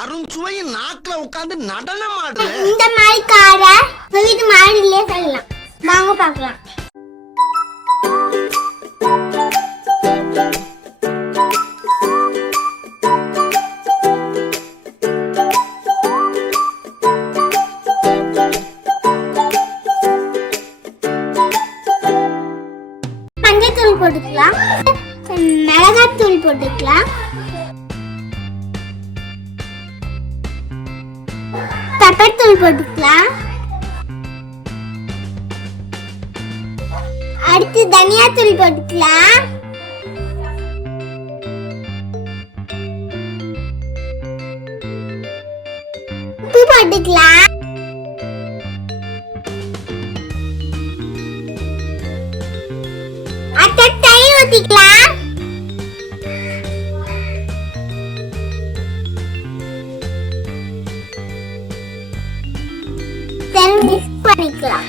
அருண்சுவையின் நாக்குல உட்கார்ந்து நடனம் ஆடுற இந்த மாதிரி கார வீட்டு மாடியிலே சொல்லலாம். வாங்க பார்க்கலாம். மஞ்சள் போட்டுக்கலாம், மிளகாத்தூள் போட்டுக்கலாம், பெப்பர் தூள் போட்டுக்கலாம், அடுத்து தனியா தூள் போட்டுக்கலாம், உப்பு போட்டுக்கலாம், அடுத்து தயிர் ஊத்திக்கலாம், மிக்ஸ் பண்ணிக்கலாம்.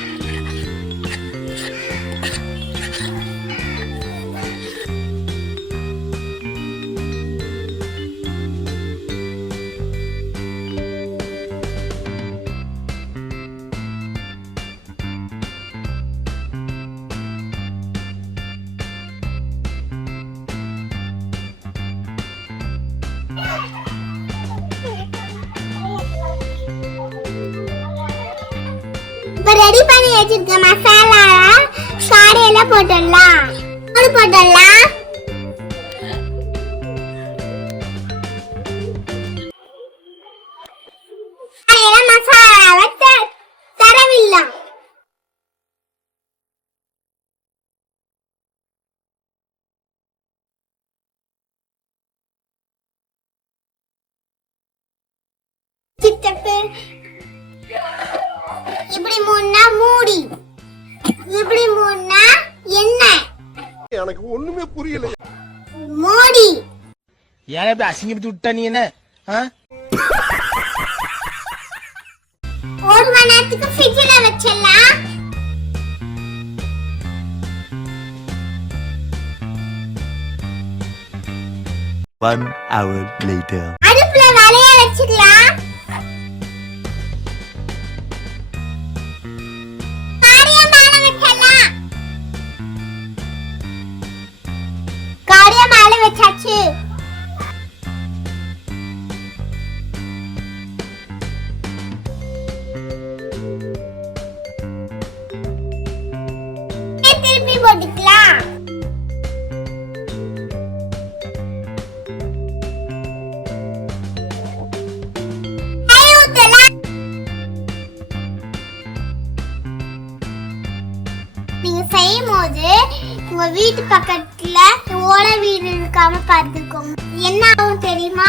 இப்ப ரெடி பண்ணி வச்சிருக்க மசாலா காடையில போட்டுடலாம். மசாலாவை தரவில்லாம். இப்படி மூணா மூடி, இப்படி மூணா என்ன எனக்கு ஒண்ணுமே புரியல. மூடி ஏன் இப்படி அசிங்கப்பட்டு விட்டா நீ என்ன? ஒரு மணி நேரத்துக்கு ஃப்ரிட்ஜ்ல வச்சிடலாம். One hour later. அடுப்புல வளைய வச்சுக்கலாம். காடிய மேல வச்சாச்சு. திருப்பி போட்டுக்கலாம். நீங்க செய்யும் போது உங்க வீட்டு பக்கத்துல ஓட வீடு இருக்காம பார்த்துக்கோங்க. என்ன ஆகும் தெரியுமா?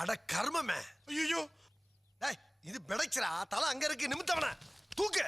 அட கர்மமே, ஐயோ இது பிடைச்சரா, தலை அங்க இருக்கு, நிமித்தவன தூக்கு.